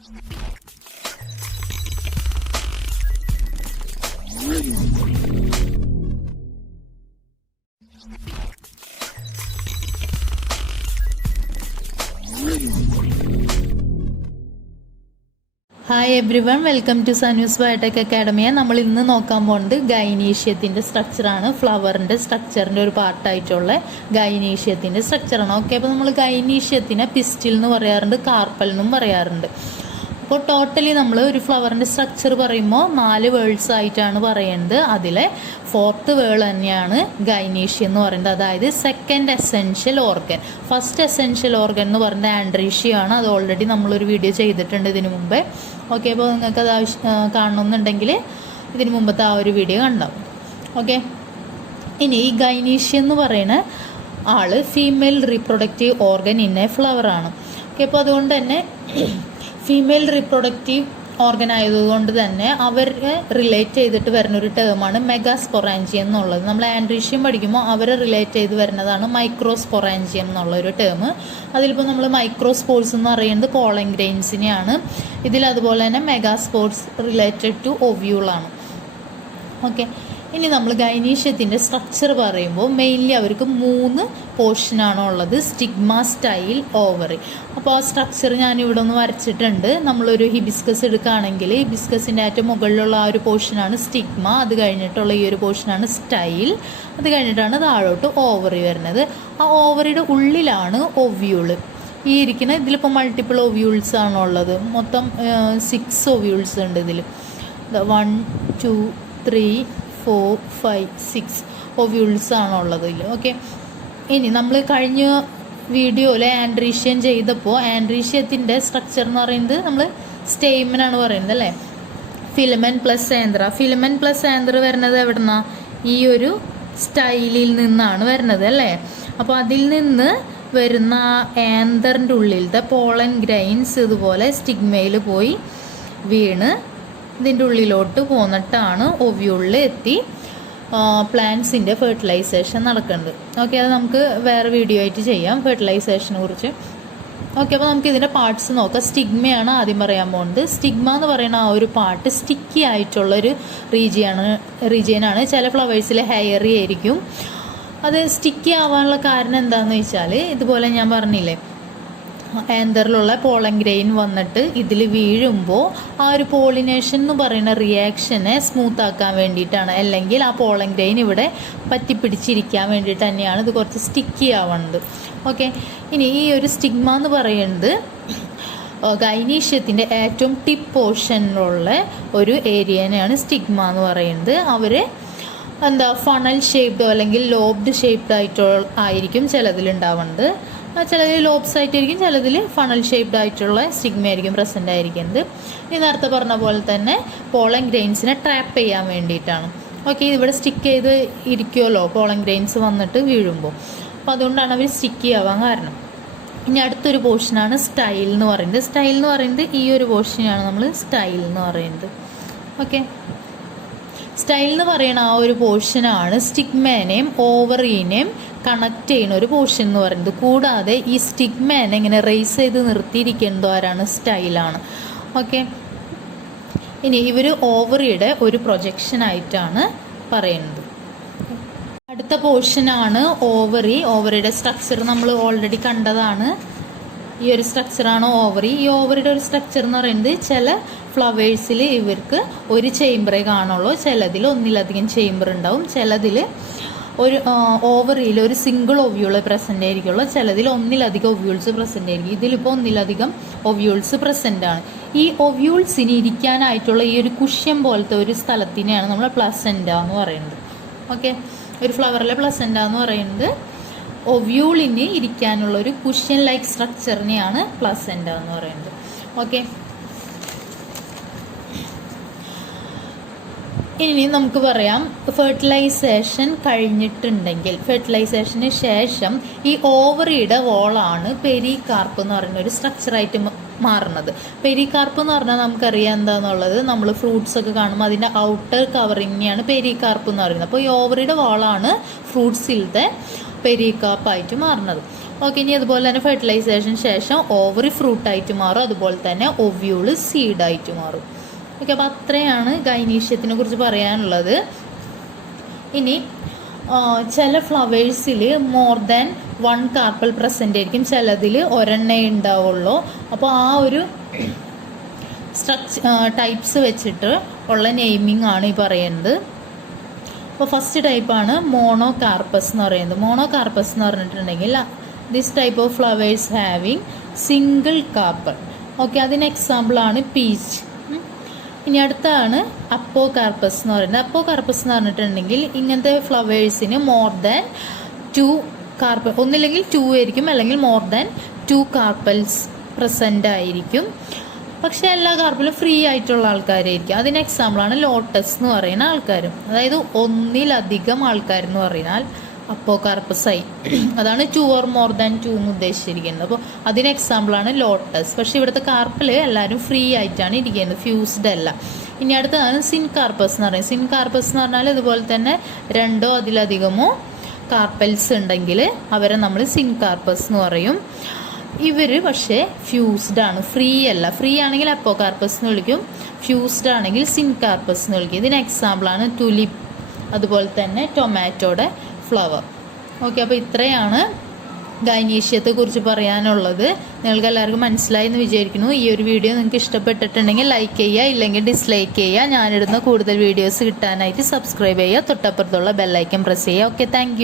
Hi everyone, welcome to Sanu's biotech academia. നമ്മൾ ഇന്ന് നോക്കാൻ പോകുന്നത് ഗൈനീഷ്യത്തിൻ്റെ സ്ട്രക്ചറാണ്. ഫ്ലവറിൻ്റെ സ്ട്രക്ചറിൻ്റെ ഒരു പാർട്ടായിട്ടുള്ള ഗൈനീഷ്യത്തിൻ്റെ സ്ട്രക്ചറാണ്. ഓക്കെ, അപ്പോൾ നമ്മൾ ഗൈനീഷ്യത്തിനെ പിസ്റ്റിൽ എന്ന് പറയാറുണ്ട്, കാർപ്പൽ എന്നും പറയാറുണ്ട്. അപ്പോൾ ടോട്ടലി നമ്മൾ ഒരു ഫ്ലവറിൻ്റെ സ്ട്രക്ചർ പറയുമ്പോൾ 4 വേൾഡ്സ് ആയിട്ടാണ് പറയുന്നത്. അതിലെ 4th വേൾഡ് തന്നെയാണ് ഗൈനീഷ്യം എന്ന് പറയുന്നത്. അതായത് second essential organ. First essential organ എന്ന് പറയുന്നത് ആൻഡ്രീഷ്യമാണ്. അത് ഓൾറെഡി നമ്മളൊരു വീഡിയോ ചെയ്തിട്ടുണ്ട് ഇതിനു മുമ്പേ. ഓക്കെ, അപ്പോൾ നിങ്ങൾക്ക് അത് കാണണമെന്നുണ്ടെങ്കിൽ ഇതിന് മുമ്പത്തെ ആ ഒരു വീഡിയോ കണ്ടാവും. ഓക്കെ, ഇനി ഈ ഗൈനീഷ്യം എന്ന് പറയുന്ന ആൾ female reproductive organ in a ഫ്ലവറാണ്. ഓക്കെ, അപ്പോൾ അതുകൊണ്ട് തന്നെ ഫീമെയിൽ റീപ്രൊഡക്റ്റീവ് ഓർഗൻ ആയതുകൊണ്ട് തന്നെ അവരെ റിലേറ്റ് ചെയ്തിട്ട് വരുന്നൊരു ടേമാണ് മെഗാസ്പൊറാൻജിയം എന്നുള്ളത്. നമ്മൾ ആൻഡ്രീഷ്യം പഠിക്കുമ്പോൾ അവരെ റിലേറ്റ് ചെയ്ത് വരുന്നതാണ് മൈക്രോസ്പൊറാൻജിയം എന്നുള്ളൊരു ടേം. അതിലിപ്പോൾ നമ്മൾ മൈക്രോസ്പോർസ് എന്ന് പറയുന്നത് പോളൻ ഗ്രെയിൻസിനെയാണ്. ഇതിലതുപോലെ തന്നെ മെഗാസ്പോർസ് റിലേറ്റഡ് ടു ഓവ്യൂളാണ്. ഓക്കെ, ഇനി നമ്മൾ ഗൈനീഷ്യത്തിൻ്റെ സ്ട്രക്ചർ പറയുമ്പോൾ മെയിൻലി അവർക്ക് 3 പോർഷനാണ് ഉള്ളത്: സ്റ്റിഗ്മ, സ്റ്റൈൽ, ഓവറി. അപ്പോൾ ആ സ്ട്രക്ചർ ഞാനിവിടെ ഒന്ന് വരച്ചിട്ടുണ്ട്. നമ്മളൊരു ഹിബിസ്കസ് എടുക്കുകയാണെങ്കിൽ ഹിബിസ്കസിൻ്റെ ഏറ്റവും മുകളിലുള്ള ആ ഒരു പോർഷനാണ് സ്റ്റിഗ്മ, അത് കഴിഞ്ഞിട്ടുള്ള ഈ ഒരു പോർഷനാണ് സ്റ്റൈൽ, അത് കഴിഞ്ഞിട്ടാണ് താഴോട്ട് ഓവറി വരുന്നത്. ആ ഓവറിയുടെ ഉള്ളിലാണ് ഒവ്യൂള്. ഈ ഇരിക്കുന്ന ഇതിലിപ്പോൾ മൾട്ടിപ്പിൾ ഒവ്യൂൾസ് ആണുള്ളത്. മൊത്തം 6 ഒവ്യൂൾസ് ഉണ്ട് ഇതിൽ. 1 2 3 4 5 6 ഒവ്യൂൾസ് ആണുള്ളത് ഇതിൽ. ഓക്കെ, ഇനി നമ്മൾ കഴിഞ്ഞ വീഡിയോയിൽ ആൻഡ്രീഷ്യം ചെയ്തപ്പോൾ ആൻഡ്രീഷ്യത്തിൻ്റെ സ്ട്രക്ചർ എന്ന് പറയുന്നത് നമ്മൾ സ്റ്റേമനാണ് പറയുന്നത് അല്ലേ. Filament plus ആന്ത്ര. ഫിലമെൻ പ്ലസ് ആന്ത്ര വരുന്നത് എവിടുന്നാ? ഈ ഒരു സ്റ്റൈലിൽ നിന്നാണ് വരുന്നത് അല്ലേ. അപ്പോൾ അതിൽ നിന്ന് വരുന്ന ആന്തറിൻ്റെ ഉള്ളിലത്തെ പോളൻ ഗ്രൈൻസ് ഇതുപോലെ സ്റ്റിഗ്മയിൽ പോയി വീണ് ഇതിൻ്റെ ഉള്ളിലോട്ട് പോന്നിട്ടാണ് ഒവ്യൂളിൽ എത്തി പ്ലാന്റ്സിൻ്റെ ഫെർട്ടിലൈസേഷൻ നടക്കുന്നത്. ഓക്കെ, അത് നമുക്ക് വേറെ വീഡിയോ ആയിട്ട് ചെയ്യാം ഫെർട്ടിലൈസേഷനെ കുറിച്ച്. ഓക്കെ, അപ്പോൾ നമുക്ക് ഇതിൻ്റെ പാർട്സ് നോക്കാം. സ്റ്റിഗ്മയാണ് ആദ്യം പറയാൻ പോകുന്നത്. സ്റ്റിഗ്മ എന്ന് പറയുന്ന ആ ഒരു പാർട്ട് സ്റ്റിക്കി ആയിട്ടുള്ളൊരു റീജിയനാണ്. ചില ഫ്ലവേഴ്സിൽ ഹെയറി ആയിരിക്കും. അത് സ്റ്റിക്കി ആവാനുള്ള കാരണം എന്താണെന്ന് വെച്ചാൽ ഇതുപോലെ ഞാൻ പറഞ്ഞില്ലേ, ആന്തറിലുള്ള പോളൻ ഗ്രെയിൻ വന്നിട്ട് ഇതിൽ വീഴുമ്പോൾ ആ ഒരു പോളിനേഷൻ എന്ന് പറയുന്ന റിയാക്ഷനെ സ്മൂത്ത് ആക്കാൻ വേണ്ടിയിട്ടാണ്. അല്ലെങ്കിൽ ആ പോളൻ ഗ്രെയിൻ ഇവിടെ പറ്റിപ്പിടിച്ചിരിക്കാൻ വേണ്ടിയിട്ട് തന്നെയാണ് ഇത് കുറച്ച് സ്റ്റിക്കി ആവുന്നത്. ഓക്കെ, ഇനി ഈ ഒരു സ്റ്റിഗ്മ എന്ന് പറയുന്നത് ഗൈനീഷ്യത്തിൻ്റെ ഏറ്റവും ടിപ്പ് പോർഷനിലുള്ള ഒരു ഏരിയനെയാണ് സ്റ്റിഗ്മ എന്ന് പറയുന്നത്. അവർ ഫണൽ ഷേപ്ഡോ അല്ലെങ്കിൽ ലോബ്ഡ് ഷേപ്ഡ് ആയിരിക്കും ചിലതിലുണ്ടാവുന്നത്. ചിലതിൽ ലോബ്സ് ആയിട്ടായിരിക്കും, ചിലതിൽ ഫണൽ ഷേപ്ഡ് ആയിട്ടുള്ള സ്റ്റിഗ്മ ആയിരിക്കും പ്രസൻ്റ് ആയിരിക്കുന്നത്. ഈ നേരത്തെ പറഞ്ഞ പോലെ തന്നെ പോളൻ ഗ്രെയിൻസിനെ ട്രാപ്പ് ചെയ്യാൻ വേണ്ടിയിട്ടാണ്. ഓക്കെ, ഇവിടെ സ്റ്റിക്ക് ചെയ്ത് ഇരിക്കുമല്ലോ പോളൻ ഗ്രെയിൻസ് വന്നിട്ട് വീഴുമ്പോൾ. അപ്പോൾ അതുകൊണ്ടാണ് അവർ സ്റ്റിക്കി ആവാൻ കാരണം. ഇനി അടുത്തൊരു പോർഷനാണ് സ്റ്റൈൽ എന്ന് പറയുന്നത്. സ്റ്റൈൽ എന്ന് പറയുന്നത് ഈ ഒരു പോർഷനാണ് നമ്മൾ സ്റ്റൈൽ എന്ന് പറയുന്നത്. ഓക്കെ, സ്റ്റൈൽ എന്ന് പറയുന്ന ആ ഒരു പോർഷനാണ് സ്റ്റിഗ്മേനെയും ഓവറീനെയും കണക്ട് ചെയ്യുന്ന ഒരു പോർഷൻ എന്ന് പറയുന്നത്. കൂടാതെ ഈ സ്റ്റിഗ്മേനെ ഇങ്ങനെ റേസ് ചെയ്ത് നിർത്തിയിരിക്കുന്നത് ആരാണ്? സ്റ്റൈലാണ്. ഓക്കെ, ഇനി ഇവർ ഓവറിയുടെ ഒരു പ്രൊജക്ഷൻ ആയിട്ടാണ് പറയുന്നത്. അടുത്ത പോർഷനാണ് ഓവറി. ഓവറിയുടെ സ്ട്രക്ചർ നമ്മൾ ഓൾറെഡി കണ്ടതാണ്. ഈ ഒരു സ്ട്രക്ചറാണ് ഓവറി. ഈ ഓവറിയുടെ ഒരു സ്ട്രക്ചർ എന്ന് പറയുന്നത് ചില ഫ്ലവേഴ്സിൽ ഇവർക്ക് ഒരു ചേംബറേ കാണുള്ളൂ, ചിലതിൽ ഒന്നിലധികം ചേംബർ ഉണ്ടാവും, ചിലതിൽ ഒരു ഓവറിയിൽ ഒരു സിംഗിൾ ഒവ്യൂൾ പ്രസൻ്റ് ആയിരിക്കുള്ളൂ, ചിലതിൽ ഒന്നിലധികം ഒവ്യൂൾസ് പ്രസൻ്റ് ആയിരിക്കും. ഇതിലിപ്പോൾ ഒന്നിലധികം ഒവ്യൂൾസ് പ്രസൻ്റ് ആണ്. ഈ ഒവ്യൂൾസിന് ഇരിക്കാനായിട്ടുള്ള ഈ ഒരു കുഷ്യൻ പോലത്തെ ഒരു സ്ഥലത്തിനെയാണ് നമ്മൾ പ്ലസൻ്റ എന്ന് പറയുന്നത്. ഓക്കെ, ഒരു ഫ്ലവറിലെ പ്ലസൻ്റ എന്ന് പറയുന്നത് ഒവ്യൂളിന് ഇരിക്കാനുള്ള ഒരു കുഷ്യൻ ലൈക്ക് സ്ട്രക്ചറിനെയാണ് പ്ലസൻ്റ എന്ന് പറയുന്നത്. ഓക്കെ, ഇനി നമുക്ക് പറയാം ഫെർട്ടിലൈസേഷൻ കഴിഞ്ഞിട്ടുണ്ടെങ്കിൽ ഫെർട്ടിലൈസേഷന് ശേഷം ഈ ഓവറിയുടെ വോളാണ് പെരികാർപ്പ് എന്ന് പറയുന്ന ഒരു സ്ട്രക്ചറായിട്ട് മാറുന്നത്. പെരികാർപ്പ് എന്ന് പറഞ്ഞാൽ നമുക്കറിയാം എന്താണെന്നുള്ളത്. നമ്മൾ ഫ്രൂട്ട്സ് ഒക്കെ കാണുമ്പോൾ അതിൻ്റെ ഔട്ടർ കവറിങ്ങനെയാണ് പെരികാർപ്പ് എന്ന് പറയുന്നത്. അപ്പോൾ ഈ ഓവറിയുടെ വോളാണ് ഫ്രൂട്ട്സിലത്തെ പെരികാർപ്പായിട്ട് മാറുന്നത്. ഓക്കെ, ഇനി അതുപോലെ തന്നെ ഫെർട്ടിലൈസേഷൻ ശേഷം ഓവറി ഫ്രൂട്ടായിട്ട് മാറും, അതുപോലെ തന്നെ ഒവ്യൂള് സീഡായിട്ട് മാറും. ഓക്കെ, അപ്പോൾ അത്രയാണ് ഗൈനീഷ്യത്തിനെ കുറിച്ച് പറയാനുള്ളത്. ഇനി ചില ഫ്ലവേഴ്സിൽ മോർ ദാൻ 1 കാർപ്പൽ പ്രസൻ്റ് ആയിരിക്കും, ചിലതിൽ ഒരെണ്ണേ ഉണ്ടാവുള്ളൂ. അപ്പോൾ ആ ഒരു ടൈപ്സ് വെച്ചിട്ട് ഉള്ള നെയിമിംഗ് ആണ് ഈ പറയുന്നത്. അപ്പോൾ ഫസ്റ്റ് ടൈപ്പാണ് മോണോകാർപ്പസ് എന്ന് പറയുന്നത്. മോണോകാർപ്പസ് എന്ന് പറഞ്ഞിട്ടുണ്ടെങ്കിൽ this type of flowers having single carpal. Okay, അതിന് എക്സാമ്പിളാണ് പീച്ച്. ഇനി അടുത്താണ് അപ്പോകാർപ്പസ് എന്ന് പറയുന്നത്. അപ്പോകാർപ്പസ് എന്ന് പറഞ്ഞിട്ടുണ്ടെങ്കിൽ ഇങ്ങനത്തെ ഫ്ലവേഴ്സിന് മോർ ദാൻ 2 കാർപ്പൽ, ഒന്നില്ലെങ്കിൽ 2 ആയിരിക്കും, അല്ലെങ്കിൽ മോർ ദാൻ 2 കാർപ്പൽസ് പ്രസൻ്റ് ആയിരിക്കും. പക്ഷേ എല്ലാ കാർപ്പലും ഫ്രീ ആയിട്ടുള്ള ആൾക്കാരായിരിക്കും. അതിന് എക്സാമ്പിളാണ് ലോട്ടസ് എന്ന് പറയുന്ന ആൾക്കാരും. അതായത് ഒന്നിലധികം ആൾക്കാരെന്ന് പറഞ്ഞാൽ അപ്പോകാർപ്പസായി. അതാണ് 2 ഓർ മോർ ദാൻ 2 എന്ന് ഉദ്ദേശിച്ചിരിക്കുന്നത്. അപ്പോൾ അതിന് എക്സാമ്പിളാണ് ലോട്ടസ്. പക്ഷേ ഇവിടുത്തെ കാർപ്പിൽ എല്ലാവരും ഫ്രീ ആയിട്ടാണ് ഇരിക്കുന്നത്, ഫ്യൂസ്ഡ് അല്ല. ഇനി അടുത്തതാണ് സിൻകാർപ്പസ് എന്ന് പറയുന്നത്. സിൻകാർപ്പസ് എന്ന് പറഞ്ഞാൽ ഇതുപോലെ തന്നെ 2ഓ അതിലധികമോ കാർപ്പൽസ് ഉണ്ടെങ്കിൽ അവരെ നമ്മൾ സിൻകാർപ്പസ് എന്ന് പറയും. ഇവർ പക്ഷേ ഫ്യൂസ്ഡ് ആണ്, ഫ്രീ അല്ല. ഫ്രീ ആണെങ്കിൽ അപ്പോകാർപ്പസ് എന്ന് വിളിക്കും, ഫ്യൂസ്ഡ് ആണെങ്കിൽ സിൻകാർപ്പസ് എന്ന് വിളിക്കും. ഇതിന് എക്സാമ്പിളാണ് ടുലിപ്പ്, അതുപോലെ തന്നെ ടൊമാറ്റോയുടെ ഫ്ലവർ. ഓക്കെ, അപ്പോൾ ഇത്രയാണ് ഗൈനീഷ്യത്തെ കുറിച്ച് പറയാനുള്ളത്. നിങ്ങൾക്ക് എല്ലാവർക്കും മനസ്സിലായി എന്ന് വിചാരിക്കുന്നു. ഈ ഒരു വീഡിയോ നിങ്ങൾക്ക് ഇഷ്ടപ്പെട്ടിട്ടുണ്ടെങ്കിൽ ലൈക്ക് ചെയ്യുക, ഇല്ലെങ്കിൽ ഡിസ്ലൈക്ക് ചെയ്യുക. ഞാനിടുന്ന കൂടുതൽ വീഡിയോസ് കിട്ടാനായിട്ട് സബ്സ്ക്രൈബ് ചെയ്യുക, തൊട്ടപ്പുറത്തുള്ള ബെല്ലൈക്കൻ പ്രസ് ചെയ്യുക. Okay, thank